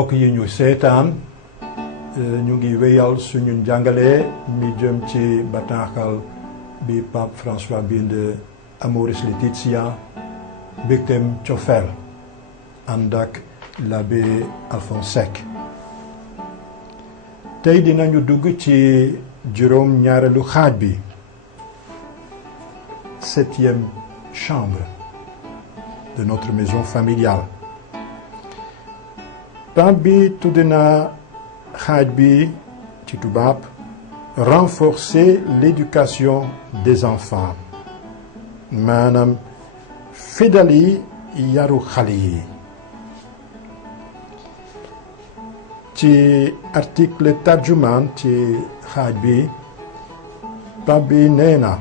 mbokk yi ñu seetaan ñu ngi wéyal suñu njàngale mi jëm ci bataaxal bi Pape François bind Amoris Laetitia mbégteem cofeel ànd ak l'abbé Alphonse Seck. tey dinañu dugg ci juróom ñaareelu xaaj bi, 7e chambre de notre maison familiale. Pape bi tudd na xaaj bi ci tubaab renforcer l'éducation des enfants, maanaam fidali yaru xale yi. ci article tarjumaan ci xaaj bi Pape bi nee na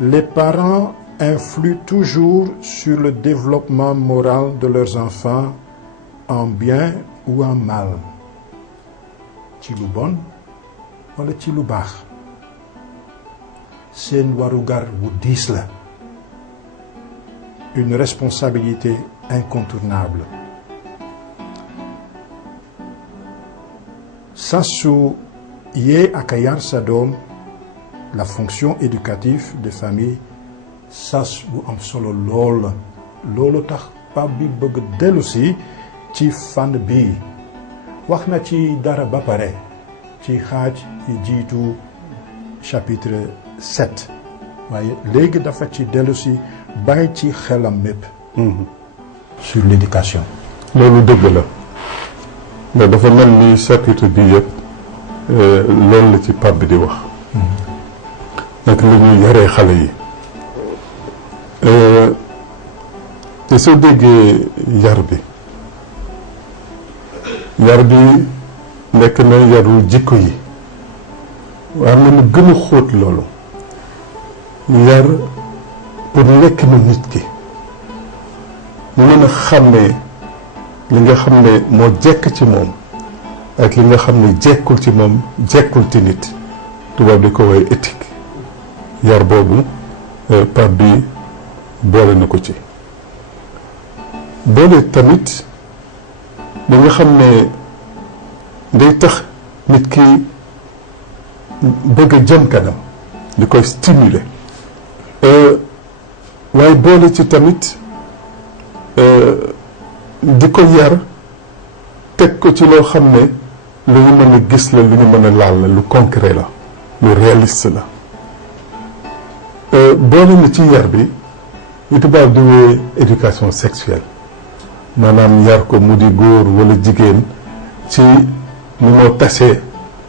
les parents influent toujours sur le développement moral de leurs enfants en bien ou en mal, ci lu bon wala ci lu baax. seen warugar wu diis la, une responsabilité incontournable. sasu yee ak a yar sa doom, la fonction éducative des familles, sas bu am solo lool la. loolu tax Pape bi bëgg dellu si ci fànn bii. wax na ci dara ba pare ci xaaj yi jiitu chapitre 7, waaye léegi dafa ci dellu si bàyyi ci xelam mépp sur l'éducation. loolu dëgg la, mais dafa mel ni chapitre bi yëpp loolu la ci Pape bi di wax. naka la ñuy yaree xale yi. te soo déggee yar bi nekk na yaru jikko yi, waaye am na lu gën a xóot loolu. yar pour nekk na nit ki mu mën a xàmmee li nga xam ne moo jekk ci moom ak li nga xam ne jekkul ci moom, jekkul ci nit. tubaab di ko woy éthique. yar boobu Pape bi boole na ko ci. boole tamit li nga xam ne day tax nit ki bëgg a jëm kanam, di koy stimuler. waaye boole ci tamit di ko yar teg ko ci loo xam ne lu ñu mën a gis la, lu ñu mën a laal la, lu concret la, lu réaliste la. boole na ci yar bi ñu tubaab di woowe éducation sexuelle, maanaam yar ko mu di góor wala jigéen ci ni moo tasee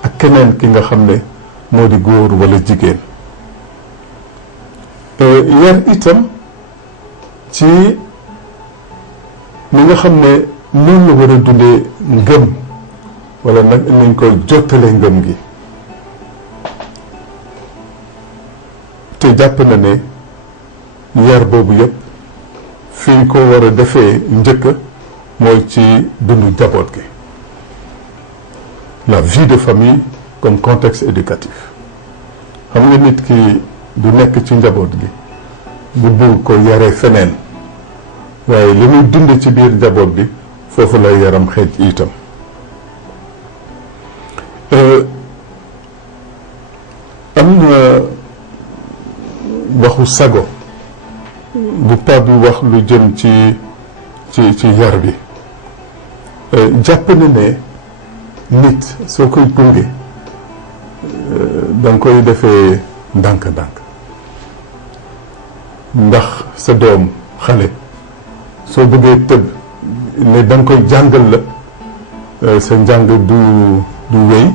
ak keneen ki nga xam ne moo di góor wala jigéen. yar itam ci ni nga xam ne noonu la war a dundee ngëm, wala nag nañ koy jottalee ngëm gi. te jàpp na ne yar boobu yëpp fi ñu ko war a defee njëkk mooy ci dundu njaboot gi. la vie de famille comme contexte éducatif. xam nga nit ki du nekk ci njaboot gi bu bugg ko yaree feneen, waaye li muy dund ci biir njaboot bi foofu lay yaram xeej itam. am na waxu sago bu Pape bi wax lu jëm ci yar bi. jàpp na ne nit soo koy gunge danga koy defee ndànk-ndànk, ndax sa doom xale soo bëggee tëb ne danga koy jàngal la, sa njàng du wéy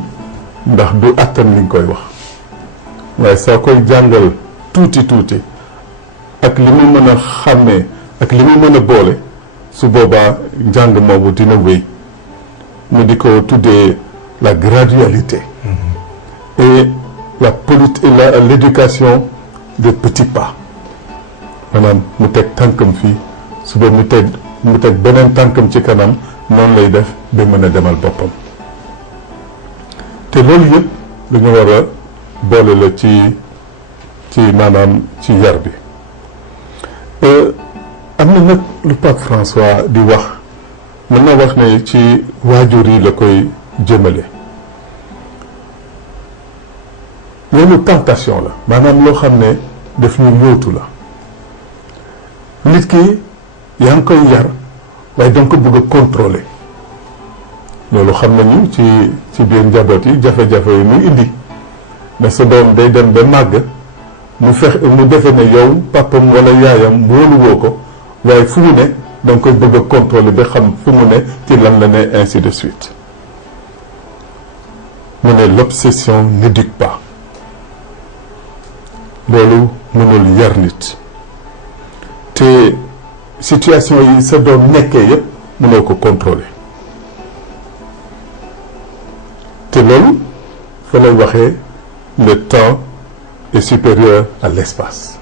ndax du àttan li nga koy wax. waaye soo koy jàngal tuuti ak li mu mën a xàmmee ak li mu mën a boole, su boobaa njàng moomu dina wéy. mu di ko tuddee la gradualité. et l'éducation de petits pas. maanaam mu teg tànkam fii, suba mu teg beneen tànkam ci kanam, noonu lay def ba mën a demal boppam. te loolu yëpp dañu war a boole la ci maanaam ci yar bi. am na nag lu Pape François di wax mën na wax ne ci waajur yi la koy jëmale. loolu tentation la maanaam loo xam ne daf ñu yóotu la nit ki yaa ngi koy yar waaye danga ko bëgg a contrôler loolu xam nañu ci biir njaboot yi jafe-jafe yi muy indi mais sa doom day dem ba màgg mu defe ne yow papam wala yaayam wóoluwoo ko waaye fu mu ne danga koy bëgg a contrôler ba xam fu mu ne ci lan la ne ainsi de suite mu ne l'obsession n'éduque pas loolu mënul yar nit te situation yi sa doom nekkee yépp mënoo ko contrôler te loolu fa lay waxee le temps est supérieur à l'espace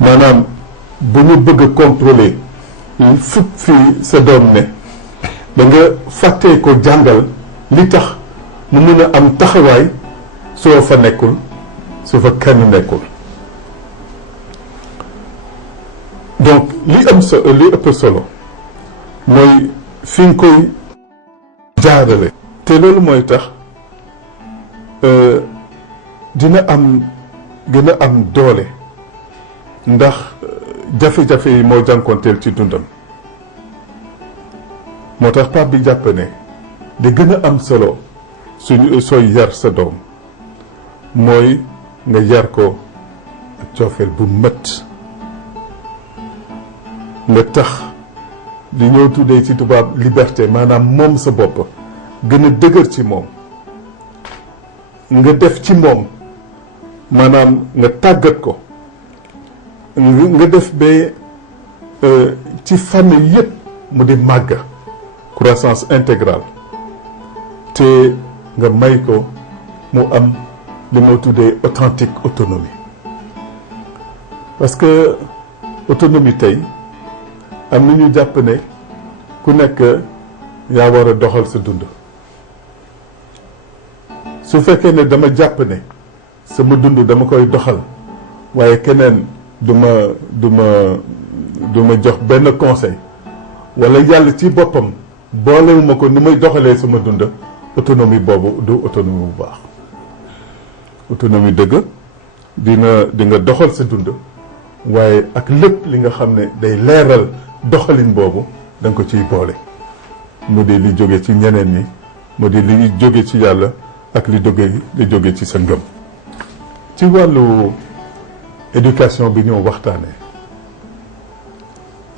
maanaam bu ñu bëgg a contrôler fut fii sa doom ne da nga fàttee ko jàngal li tax mu mën a am taxawaay soo fa nekkul su fa kenn nekkul donc li ëpp solo mooy fi nga koy jaarale te loolu mooy tax dina gën a am doole ndax jafe-jafe yi moo jànkoonteel ci dundam moo tax Pape bi jàpp ne di gën a am solo sooy yar sa doom mooy nga yar ko ak coofeel bu mët nga tax li ñoo tuddee ci tubaab liberté maanaam moom sa bopp gën a dëgër ci moom nga def ci moom maanaam nga tàggat ko nga def ba ci fànn yépp mu di màgg croissance intégrale te nga may ko mu am li moo tuddee authentique autonomie parce que autonomie tey am na ñu jàpp ne ku nekk yaa war a doxal sa dund su fekkee ne dama jàpp ne sama dund dama koy doxal waaye keneen du ma jox benn conseil wala yàlla ci boppam boolewuma ko ni may doxalee sama dund autonomie boobu du autonomie bu baax autonomie dëgg di nga doxal sa dund waaye ak lépp li nga xam ne day leeral doxalin boobu da nga ko ciy boole mu di li jóge ci ñeneen ñi mu di li jóge ci yàlla ak li jóge ci sa ngëm ci wàllu éducation bi ñoo waxtaanee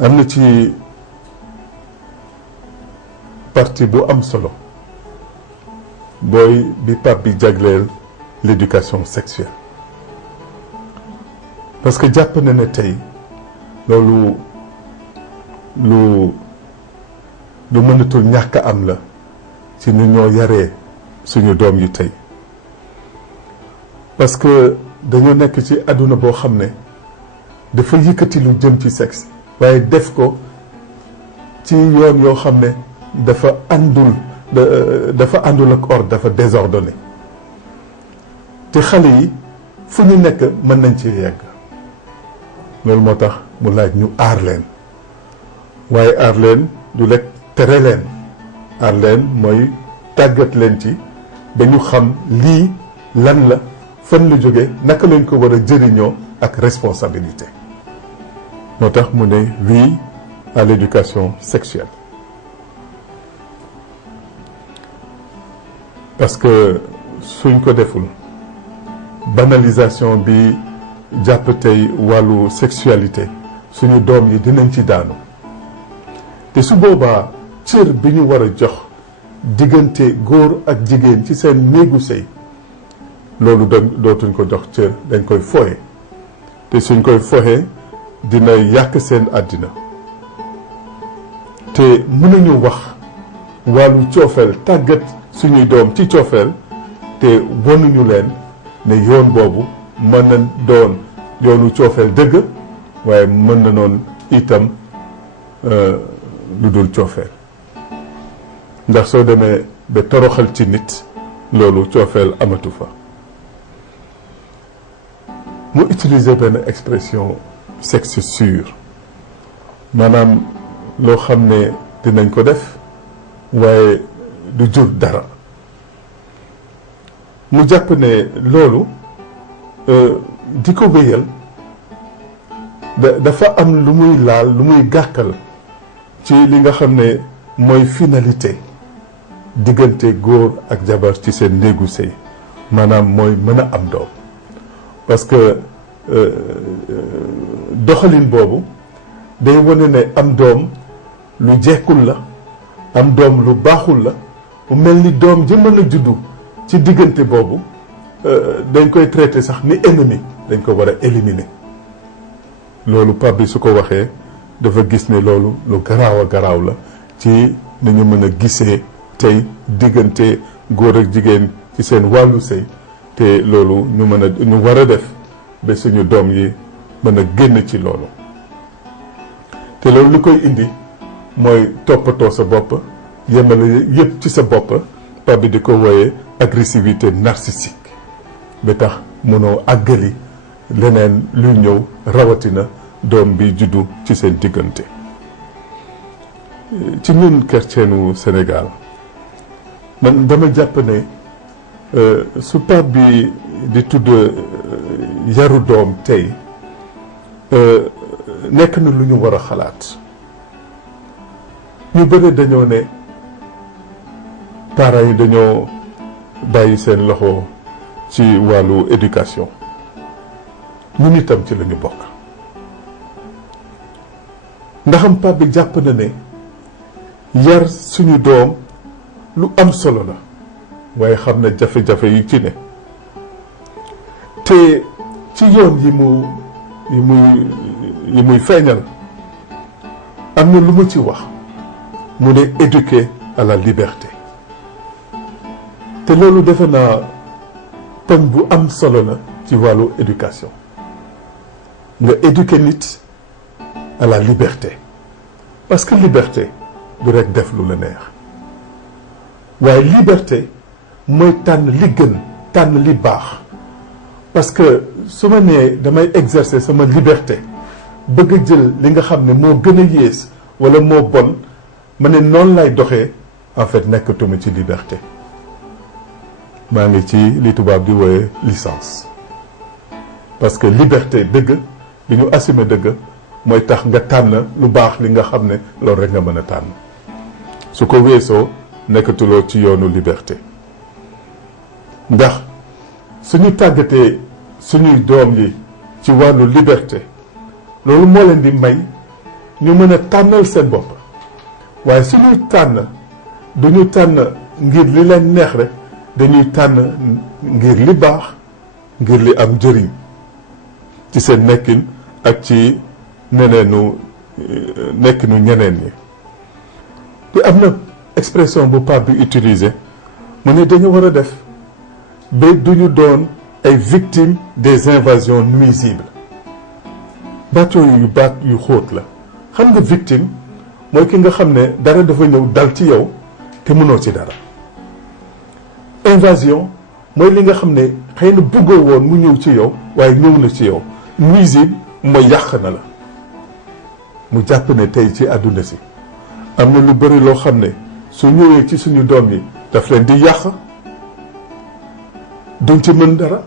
am na ci partie bu am solo bi Pape bi jagleel l'éducation sexuelle parce que jàpp na ne tey loolu lu mënatul ñàkk am la ci nu ñoo yaree suñu doom yi tey parce que dañoo nekk ci àdduna boo xam ne dafa yëkkati lu jëm ci sexe waaye def ko ci yoon yoo xam ne dafa àndul ak ordre dafa désordonné te xale yi fu ñu nekk mën nañ ci yegg loolu moo tax mu laaj ñu aar leen waaye aar leen du lekk tere leen aar leen mooy tàggat leen ci ba ñu xam lii lan la fan la jóge naka lañ ko war a jëriñoo ak responsabilité moo tax mu ne oui à l'éducation sexuelle parce que suñ ko deful banalisation bi jàpp tey wàllu sexualité suñu doom yi dinañ ci daanu te su boobaa cër bi ñu war a jox diggante góor ak jigéen ci seen néegu sëy loolu dootuñ ko jox cër dañ koy foye te suñ koy foye dina yàq seen àddina te mënuñu wax wàllu coofeel tàggat suñuy doom ci coofeel te wonuñu leen ne yoon boobu mën na doon yoonu coofeel dëgg waaye mën na noon itam lu dul coofeel ndax soo demee ba toroxal ci nit loolu coofeel amatu fa mu utiliser benn expression sexe sûr maanaam loo xam ne dinañ ko def waaye du jur dara mu jàpp ne loolu di ko wéyal dafa am lu muy laal lu muy gàkkal ci li nga xam ne mooy finalité diggante góor ak jabar ci seen néegu sëy maanaam mooy mën a am doom parce que doxalin boobu day wane ne am doom lu jekkul la am doom lu baaxul la mu mel ni doom ji mën a juddu ci diggante boobu dañ koy traité sax ni ennemi dañ ko war a éliminer loolu Pape bi su ko waxee dafa gis ne loolu lu garaaw a garaaw la ci ni ñu mën a gisee tey diggante góor ak jigéen ci seen wàllu sëy te loolu ñu war a def ba suñu doom yi mën a génn ci loolu te loolu li koy indi mooy toppatoo sa bopp yemale yëpp ci sa bopp Pape bi di ko wooyee agressivité narcissique ba tax mënoo àggali leneen luy ñëw rawatina doom bi juddu ci seen diggante ci ñun chrétienu Sénégal man dama jàpp ne su Pape bi di tudd yaru doom tey nekk na lu ñu war a xalaat ñu bëri dañoo ne parents yi dañoo bàyyi seen loxo ci wàllu éducation ñun itam ci la ñu bokk ndaxam Pape bi jàpp na ne yar suñu doom lu am solo la waaye xam na jafe-jafe yi ci ne te ci yoon yi muy feeñal am na lu mu ci wax mu ne éduquer à la liberté te loolu defe naa poñ bu am solo la ci wàllu éducation nga éduquer nit à la liberté parce que liberté du rekk def lu la neex waaye liberté mooy tànn li gën tànn li baax parce que su ma nee damay exercer sama liberté bëgg a jël li nga xam ne moo gën a yées walla moo bon ma ne noonu lay doxee en fait nekkatuma ci liberté maa ngi ci li tubaab di wooye licence parce que liberté dëgg li ñu assumer dëgg mooy tax nga tànn lu baax li nga xam ne loolu rek nga mën a tànn su ko weesoo nekkatuloo ci yoonu liberté ndax suñu tàggatee suñuy doom yi ci wàllu liberté loolu moo leen di may ñu mën a tànnal seen bopp waaye suñuy tànn duñu tànn ngir li leen neex rek dañuy tànn ngir li baax ngir li am njëriñ ci seen nekkin ak ci neneenu nekkinu ñeneen ñi te am na expression bu Pape bi utiliser mu ne dañu war a def ba duñu doon ay victimes des invasions nuisibles baat yu xóot la xam nga victime mooy ki nga xam ne dara dafa ñëw dal ci yow te mënoo ci dara invasion mooy li nga xam ne xëy na bëggoo woon mu ñëw ci yow waaye ñëw na ci yow nuisible mooy yàq na la mu jàpp ne tey ci àdduna si am na lu bëri loo xam ne su ñëwee ci suñu doom yi daf leen di yàq duñ ci mën dara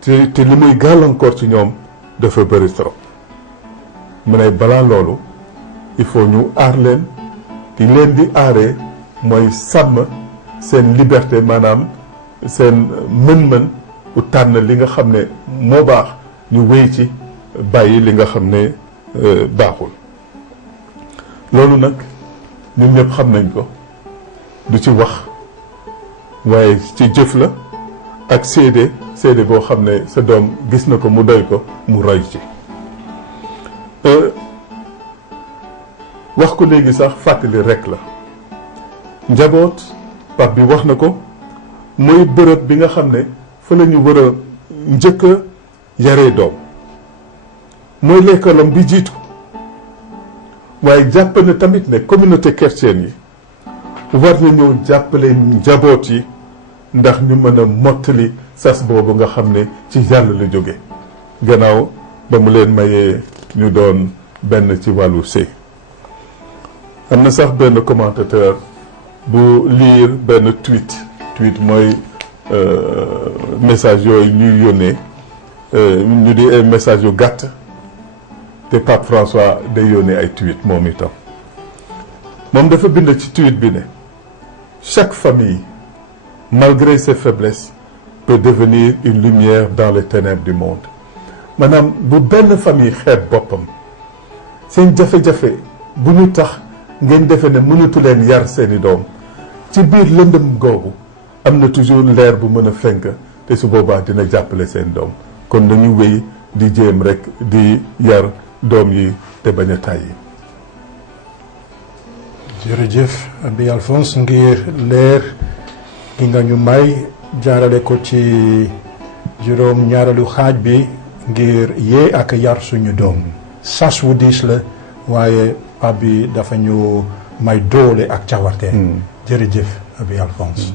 te li muy gàllankoor ci ñoom dafa bëri trop mu ne balaa loolu il faut ñu aar leen di leen di aaree mooy sàmm seen liberté maanaam seen mën-mën u tànn li nga xam ne moo baax ñu wéy ci bàyyi li nga xam ne baaxul loolu nag ñun ñëpp xam nañ ko du ci wax waaye ci jëf la ak seede boo xam ne sa doom gis na ko mu doy ko mu roy ci wax ko léegi sax fàttali rekk la njaboot Pape bi wax na ko mooy bërëb bi nga xam ne fa la ñu war a njëkk a yaree doom mooy l'école bi jiitu waaye jàpp na tamit ne communauté chrétienne yi war na ñëw jàppale njaboot yi ndax ñu mën a mottali sas boobu nga xam ne ci yàlla la jóge gannaaw ba mu leen mayee ñu doon benn ci wàllu sëy am na sax benn commentateur bu lire benn tweet mooy message yooyu ñuy yónnee ñu di ay message yu gàtt te Pape François day yónnee ay tweet moom itam moom dafa bind ci tweet bi ne chaque famille malgré ses faiblesses peut devenir une lumière dans les ténèbres du monde maanaam bu benn famille xeeb boppam seen jafe-jafe bu ñu tax ngeen defe ne mënatu leen yar seeni doom ci biir lëndëm googu am na toujours leer bu mën a fenk te su boobaa dina jàppale seen doom kon dañu wéy di jéem rek di yar doom yi te bañ a tàyyi. jërëjëf Abi Alphonse ngir leer gi nga ñu may jaarale ko ci juróom ñaareelu xaaj bi ngir yee ak yar suñu doom sas wu diis la waaye Abi dafa ñu may doole ak cawarte. jërëjëf Abi Alphonse.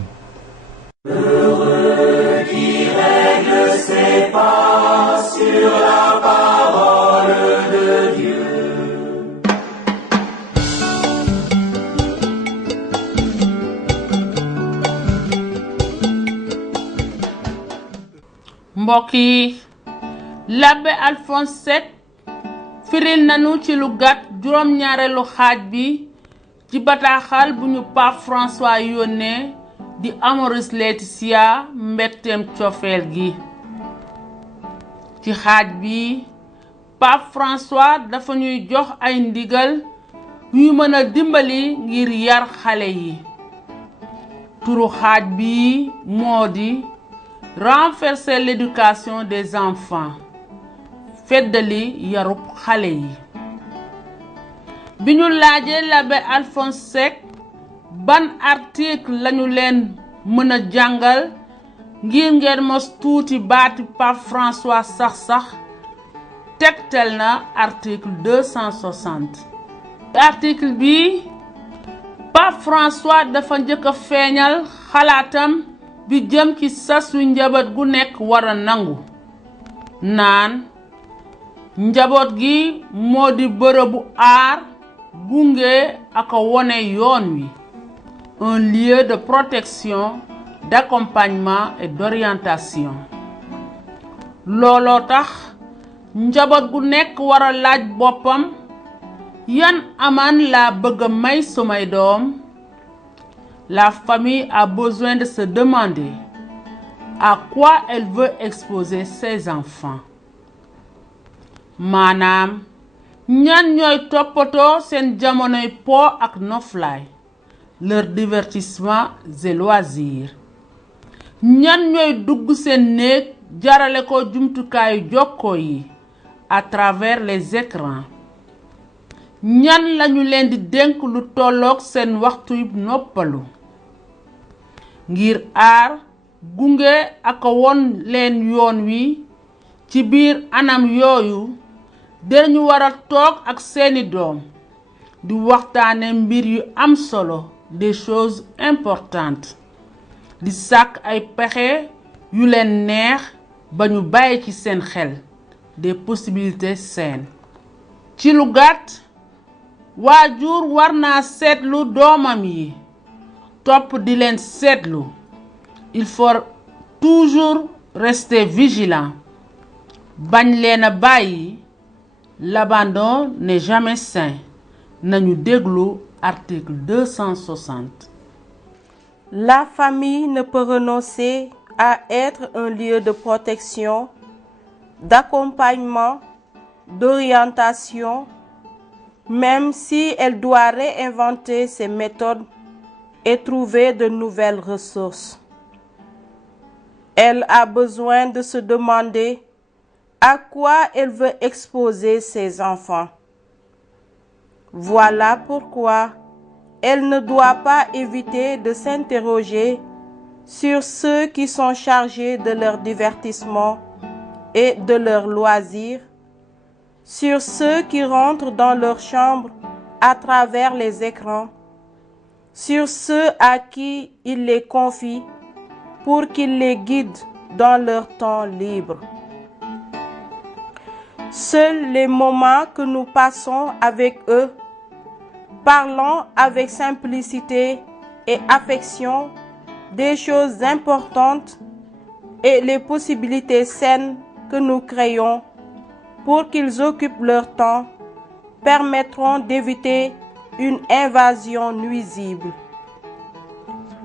Heureux qui règle ses pas sur la parole de Dieu. mbokk yi l'abbé Alphonse Seck firil nanu ci lu gàtt juróom-ñaareelu xaaj bi ci bataaxal bu ñu Pape François yónnee di Amoris Laetitia mbetteem cofeel gi ci xaaj bi Pape François dafa ñuy jox ay ndigal yu mën a dimbali ngir yar xale yi turu xaaj bi moo di renforcer l'éducation des enfants feddali yarub xale yi bi ñu laajee l'abbé Alphonse Seck ban article lañu leen mën a jàngal ngir ngeen mos tuuti baati Pape François sax tegtal na article 260 article bi Pape François dafa njëkk a feeñal xalaatam bi jëm ci sasu njaboot gu nekk war a nangu naan njaboot gi moo di bërëbu aar gunge ak wone yoon wi un lieu de protection d'accompagnement et d'orientation looloo tax njaboot gu nekk war a laaj boppam yan amaan laa bëgg a may sumay doom. La famille a besoin de se demander à quoi elle veut exposer ses enfants. maanaam ñan ñooy toppatoo seen jamonoy po ak noflaay leur divertissement et loisirs ñan ñooy dugg seen néeg jarale ko jumtukaayu jokkoo yi à travers les écrans ñan lañu leen di dénk lu tolloog seen waxtu noppalu ngir aar gunge ak won leen yoon wi ci biir anam yooyu dañu war a toog ak seeni doom di waxtaane mbir yu am solo des choses importantes di sàkk ay pexe yu leen neex ba ñu bàyyi ci seen xel des possibilités saines ci lu gàtt waajur war naa seetlu doomam yi topp di leen seetlu il faut toujours rester vigilant bañ leen a bàyyi l'abandon n'est jamais sain nañu déglu article 260. La famille ne peut renoncer à être un lieu de protection, d'accompagnement, d'orientation, même si elle doit réinventer ses méthodes et trouver de nouvelles ressources. Elle a besoin de se demander à quoi elle veut exposer ses enfants. Voilà pourquoi elle ne doit pas éviter de s'interroger sur ceux qui sont chargés de leur divertissement et de leurs loisirs, sur ceux qui rentrent dans leur chambre à travers les écrans, sur ceux à qui il les confie pour qu'ils les guident dans leur temps libre. Seuls les moments que nous passons avec eux Parlons avec simplicité et affection des choses importantes et les possibilités saines que nous créons pour qu'ils occupent leur temps permettront d'éviter une invasion nuisible.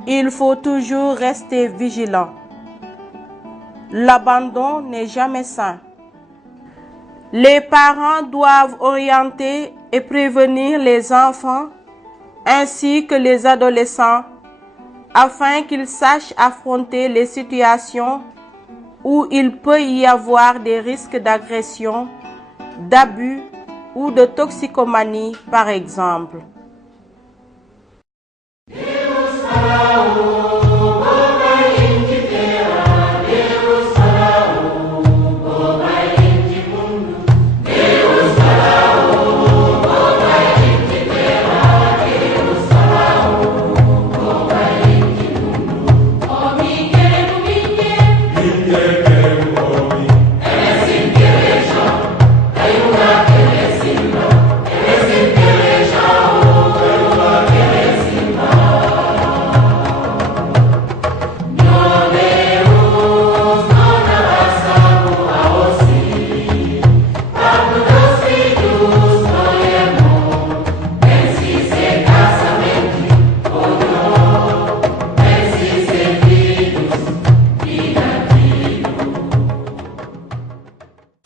Il faut toujours rester vigilant. L'abandon n'est jamais sain. Les parents doivent orienter et prévenir les enfants ainsi que les adolescents afin qu'ils sachent affronter les situations où il peut y avoir des risques d'agression, d'abus ou de toxicomanie par exemple.